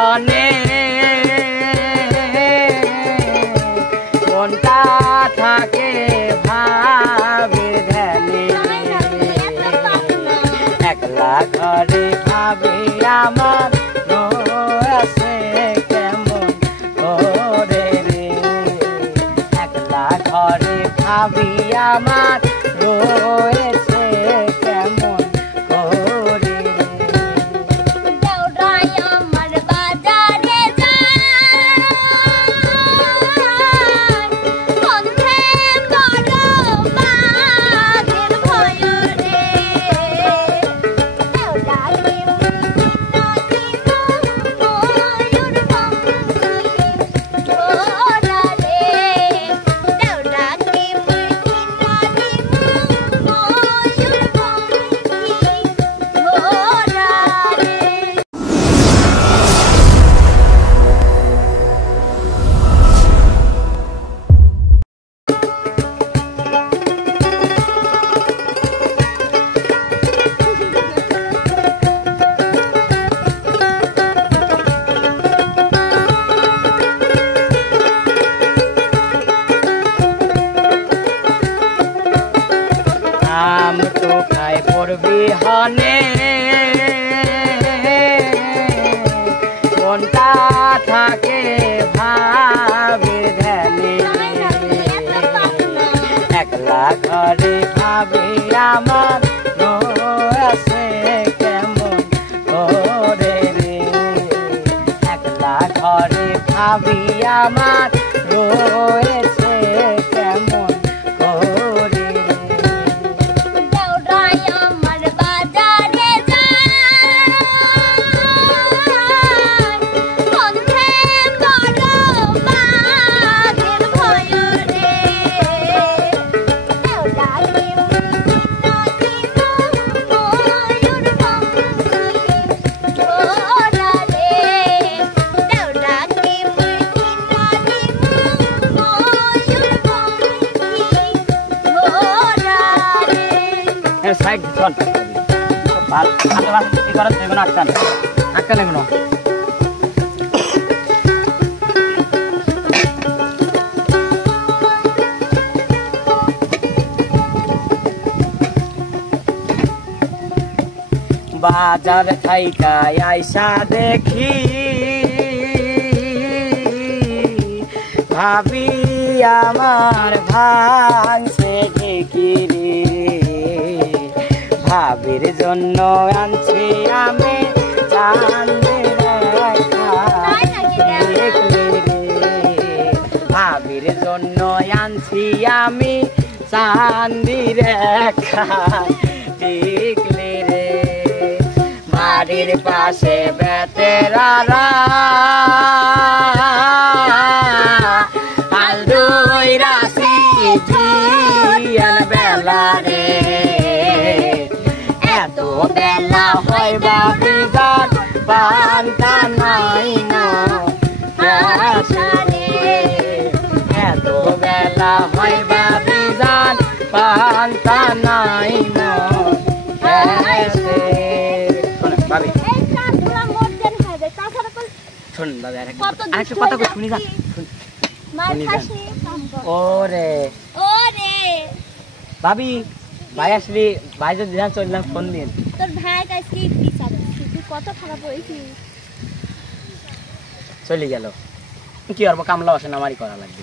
বিহনে মনটা থাকে ভাবির ধ্যানে একলা ঘরে ভাবি আমার রয়েছে কেমন করে রে একলা ঘরে ভাবি আমার রয়েছে কেমন করে দেওরাই আমার বাজারে যায় বন্ধে বড় বাঘের ভয় রে দেওরা কি ময়ূর ভঙ্গি ঘোড়া রে দেওরা কি ময়ূর ভঙ্গি ঘোড়া রে আম তো খায় পড়বি হনে মনটা থাকে ভাবির ধ্যানে একলা ঘরে ভাবি আমার রয়েছে কেমন করে রে একলা ঘরে ভাবি আমার রয়েছে কেমন করে দেওরাই আমার বাজারে যায় বন্ধে বড় বাঘের ভয় রে দেওরা কি ময়ূর ভঙ্গি ঘোড়া রে দেওরা কি ময়ূর ভঙ্গি ঘোড়া রে সাইড চল ভালো ভালো কি করছ তুমি না আটকান আটকান এগুলো বাজার থাইকা আইসা দেখি ভাবি আমার ভাঙছে ঢেকি রে ভাবির জন্য আনছি আমি চাঁদের রেখা দেখলি রে ভাবির জন্য আনছি আমি চাঁদের রেখা দেখলি রে বাড়ির পাশে বেতেরারা আলদুই রাশি জিয়ান বেলা রে এত বেলা হয় বাবি গান পান্তা নাই না রে এত বেলা হয় বাবি গান পান্তা নাই না ভাবি শোন দাদা আরেকটা কথা শুনি যা ওরে ভাবি ভাই আসবি ভাই যদি ধ্যান চললাম ফোন দিন তোর ভাই কাছে কি চাচ্ছিস তুই কত খারাপ হয়েছিস চলে গেল কি করবো কামলা আসে না আমারই করা লাগবে